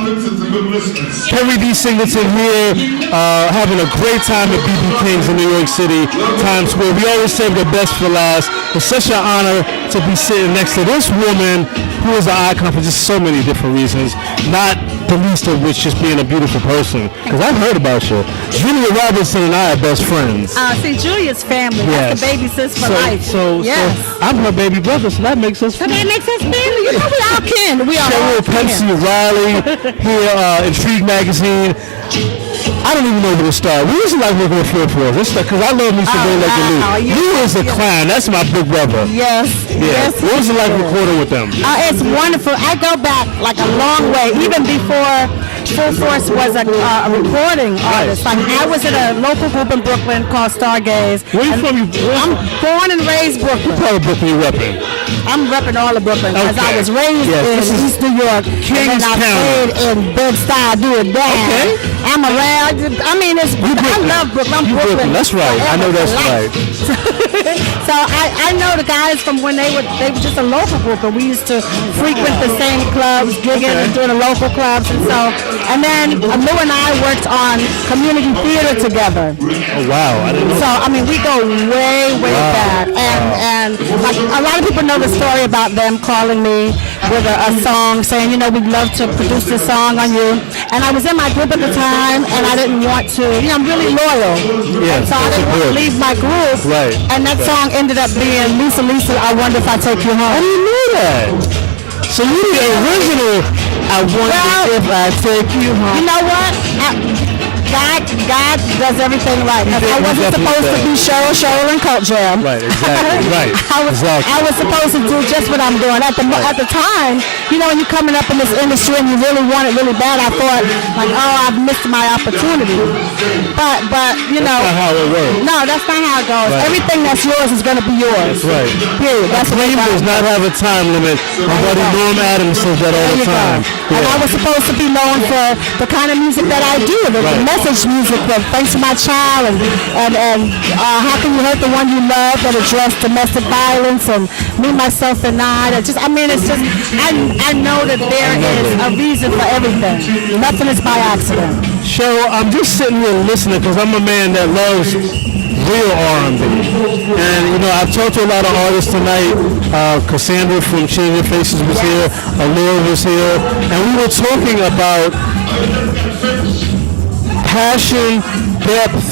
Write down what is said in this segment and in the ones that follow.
Perry D. Singleton here, having a great time at BB King's in New York City, Times Square. We always save the best for last. It's such an honor to be sitting next to this woman who is an icon for just so many different reasons, not the least of which just being a beautiful person. Because I've heard about you. Julia Robinson and I are best friends. See, Julia's family. That's the baby sis for life. So I'm her baby brother, so that makes us family. That makes us family. You know, we all kin. We are Cheryl, Pepsii, Riley, here, Intrigue Magazine. I don't even know where to start. We used to like working with Flip Floors. Because I love me some Day Like You. Lou is a clown. That's my big brother. Yes. Yeah. What was it like recording with them? It's wonderful. I go back like a long way, even before Full Force was a recording artist. Like I was in a local group in Brooklyn called Stargaze. Where you from? I'm born and raised Brooklyn. What part of Brooklyn you repping? I'm repping all of Brooklyn because I was raised in East New York. Kings and then I played in Bed-Stuy, do it down. Okay. I'm around. I mean, I love Brooklyn. I'm Brooklyn. That's right. I know that's right. So I know the guys from when they were just a local group, and we used to frequent the same clubs, gigging and doing the local clubs, and then Lou and I worked on community theater together. Oh wow! I didn't know. So I mean, we go way back, and like a lot of people know the story about them calling me with a song saying, you know, we'd love to produce this song on you. And I was in my group at the time, and I didn't want to. You know, I'm really loyal, and so I didn't want to leave my group. Right. And that song ended up being Lisa, I Wonder If I Take You Home. I didn't know that. So you the original I Wonder If I Take You Home. You know what? God does everything right. I wasn't supposed to be Cheryl and Cult Jam. Right, exactly. Right. I was supposed to do just what I'm doing. At the time, you know, when you're coming up in this industry and you really want it really bad, I thought, like, oh, I've missed my opportunity. But you know. That's not how it works. No, that's not how it goes. Right. Everything that's yours is going to be yours. That's right. Period. That's Dream does not have a time limit. My buddy Norm Adams says that all the time. And I was supposed to be known for the kind of music that I do, the message music, the Thanks to My Child, and How Can You Hurt the One You Love, that address domestic violence, and Me, Myself, and I. It's just, I know that there is a reason for everything. Nothing is by accident. Cheryl, I'm just sitting here listening because I'm a man that loves real R&B. And, you know, I've talked to a lot of artists tonight. Cassandra from Changing Faces was here. Allure was here. And we were talking about passion, depth,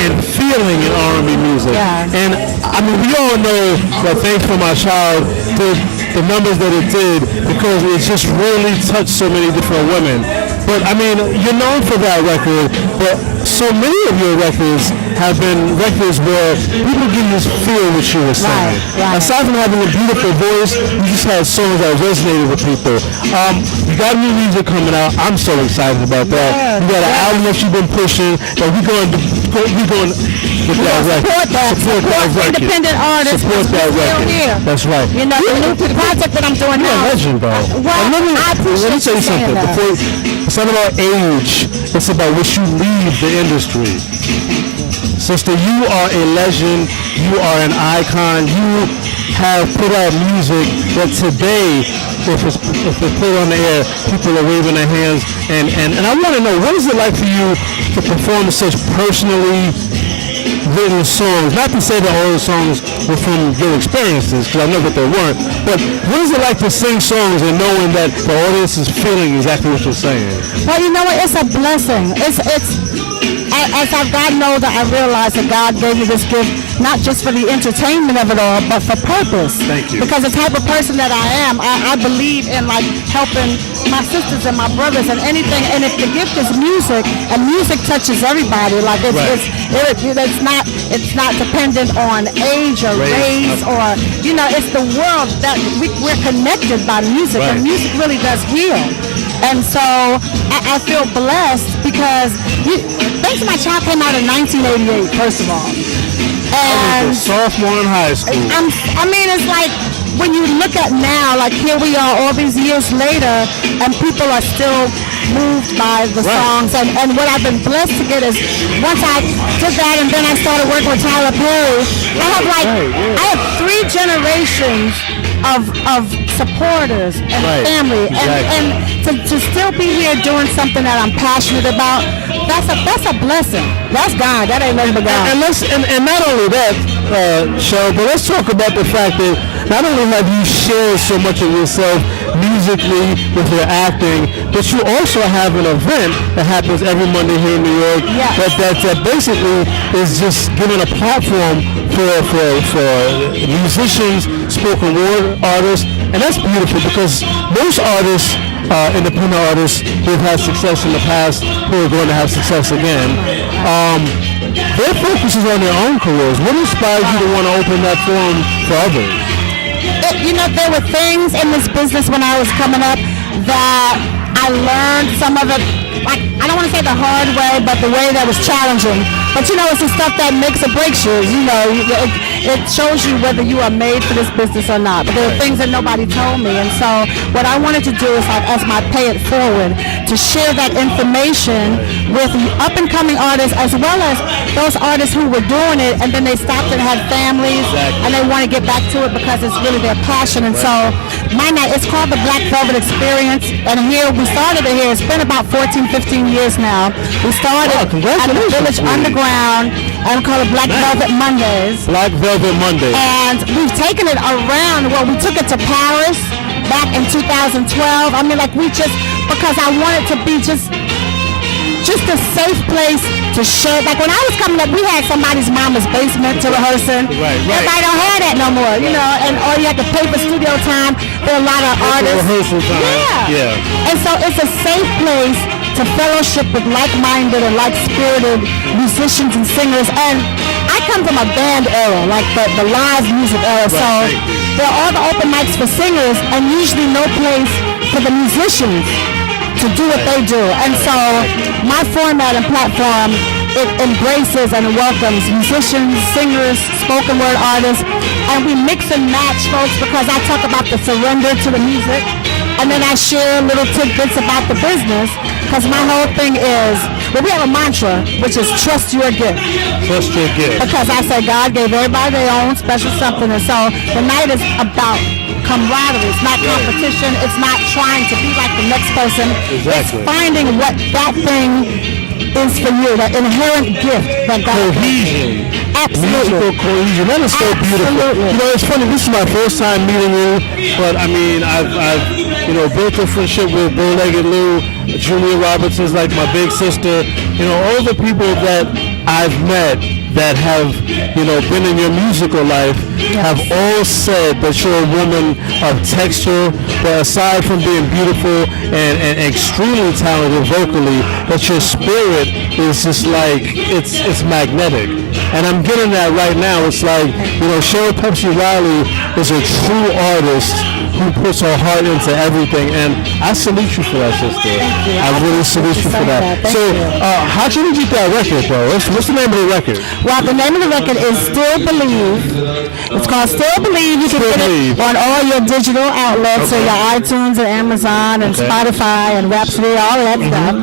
and feeling in R&B music. Yeah. And, I mean, we all know that Thanks for My Child did the numbers that it did because it just really touched so many different women. But, I mean, you're known for that record, but so many of your records have been records where people can just feel what you were saying. Right. Aside from having a beautiful voice, you just had songs that resonated with people. You got new music coming out. I'm so excited about that. You got an album that you've been pushing that we're going with that record. Support that record. Independent artists. Support that record. That's right. You know, the new project that I'm doing now. You're a legend, though. Let me tell you something. It's not about age. It's about what you leave the industry. Sister, you are a legend. You are an icon. You have put out music that today, if it's put on the air, people are waving their hands. And I want to know, what is it like for you to perform such personally written songs? Not to say that all the songs were from your experiences, because I know that they weren't, but what is it like to sing songs and knowing that the audience is feeling exactly what you're saying? Well, you know what? It's a blessing. As I've gotten older, I realized that God gave me this gift, not just for the entertainment of it all, but for purpose. Thank you. Because the type of person that I am, I believe in like helping my sisters and my brothers and anything. And if the gift is music, and music touches everybody, like it's not dependent on age or race or, you know, it's the world that we're connected by music, and music really does heal. And so I feel blessed because Thanks to My Child came out in 1988, first of all. And I was a sophomore in high school. I mean, it's like when you look at now, like here we are all these years later, and people are still moved by the songs. And what I've been blessed to get is once I did that and then I started working with Tyler Perry, I have 3 generations of supporters and family, and to still be here doing something that I'm passionate about, that's a blessing. That's God. That ain't nothing but God. And not only that, Cheryl, but let's talk about the fact that not only have you shared so much of yourself musically with your acting, but you also have an event that happens every Monday here in New York that basically is just giving a platform for musicians, spoken word artists, and that's beautiful because most artists, independent artists who have had success in the past, who are going to have success again, their focus is on their own careers. What inspired you to want to open that forum for others? There were things in this business when I was coming up that I learned some of it, like, I don't want to say the hard way, but the way that was challenging. But it's the stuff that makes or breaks you. It shows you whether you are made for this business or not. But there are things that nobody told me. And so what I wanted to do is, like, as my pay it forward, to share that information with up-and-coming artists as well as those artists who were doing it and then they stopped and had families and they want to get back to it because it's really their passion. And so my night, it's called the Black Velvet Experience. And here, we started it here. It's been about 14, 15 years now. We started at the Village Underground and called it Black Velvet Mondays. Black Velvet Mondays. And we've taken it around. Well, we took it to Paris back in 2012. I mean, like, because I wanted to be just a safe place to share. Like, when I was coming up, we had somebody's mama's basement to rehearse in. Right. Everybody don't have that no more, and or you have to pay for studio time. There are a lot of artists. Rehearsal time. Yeah. And so it's a safe place to fellowship with like-minded and like-spirited musicians and singers. And I come from a band era, like the live music era. So there are all the open mics for singers and usually no place for the musicians to do what they do. And so my format and platform, it embraces and welcomes musicians, singers, spoken word artists, and we mix and match folks because I talk about the surrender to the music, and then I share little tidbits about the business because my whole thing is, we have a mantra, which is trust your gift. Trust your gift. Because I say God gave everybody their own special something, and so the night is about camaraderie. It's not competition. It's not trying to be like the next person. It's finding what that thing is for you, that inherent gift that God cohesion. Absolutely. Musical cohesion. That is so beautiful. It's funny. This is my first time meeting you, but I mean, I've built a friendship with Bow-Legged Lou. Julia Roberts is like my big sister. All the people that I've met that have, been in your musical life have all said that you're a woman of texture, that aside from being beautiful and extremely talented vocally, that your spirit is just like, it's magnetic. And I'm getting that right now. It's like, Cheryl Pepsii Riley is a true artist who puts her heart into everything, and I salute you for that, sister. I really salute you for that. So, how did you get that record, though? What's the name of the record? Well, the name of the record is Still Believe. It's called Still Believe. You can get it on all your digital outlets, so your iTunes and Amazon and Spotify and Rhapsody, all of that stuff.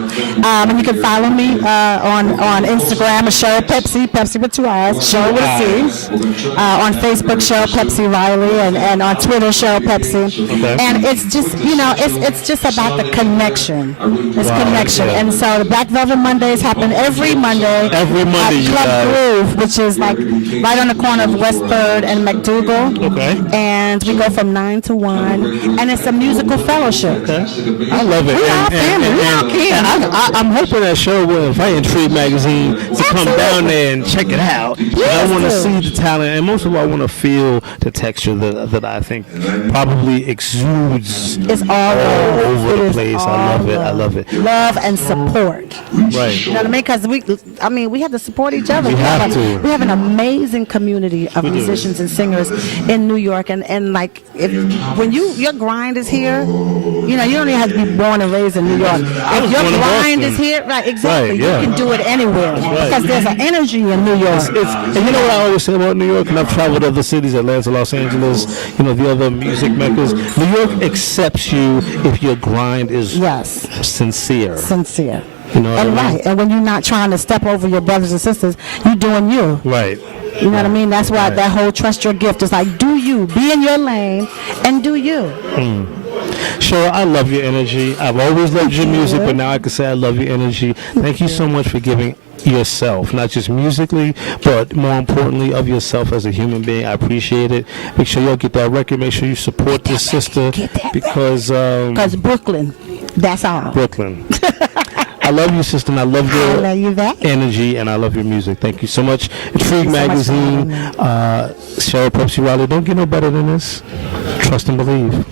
And you can follow me on Instagram, Cheryl Pepsii, Pepsi with 2 I's, Cheryl with a C. On Facebook, Cheryl Pepsii Riley, and on Twitter, Cheryl Pepsii. And it's just, it's just about the connection. It's connection. And so the Black Velvet Mondays happen every Monday. Every Monday, at Club Groove, which is like right on the corner of West 3rd and McDougal. Okay. And we go from 9 to 1. And it's a musical fellowship. Okay. I love it. We all family. We all kids. I'm hoping that Cheryl will invite Intrigue Magazine to come down there and check it out. I want to see the talent, and most of all, I want to feel the texture that I think probably exudes. It's all over the place. I love it. Love and support. Right. You know what I mean? Because we have to support each other. We have an amazing community of musicians and singers in New York, and like when your grind is here, you don't even have to be born and raised in New York. If your grind is here, right? Exactly. You can do it anywhere because there's an energy in New York. And you know what I always say about New York, and I've traveled to other cities, Atlanta, Los Angeles, the other music meccas. New York accepts you if your grind is sincere. And right. And when you're not trying to step over your brothers and sisters, you're doing you. Right. You know what I mean? That's why that whole trust your gift is like, do you, be in your lane, and do you. Cheryl, I love your energy. I've always loved your music, but now I can say I love your energy. Thank you so much for giving yourself, not just musically, but more importantly of yourself as a human being. I appreciate it. Make sure y'all get that record. Make sure you support this sister because Brooklyn, that's all. Brooklyn. I love you, sister, and I love your energy, and I love your music. Thank you so much. Intrigue Magazine, Cheryl Pepsii Riley. Don't get no better than this. Trust and believe.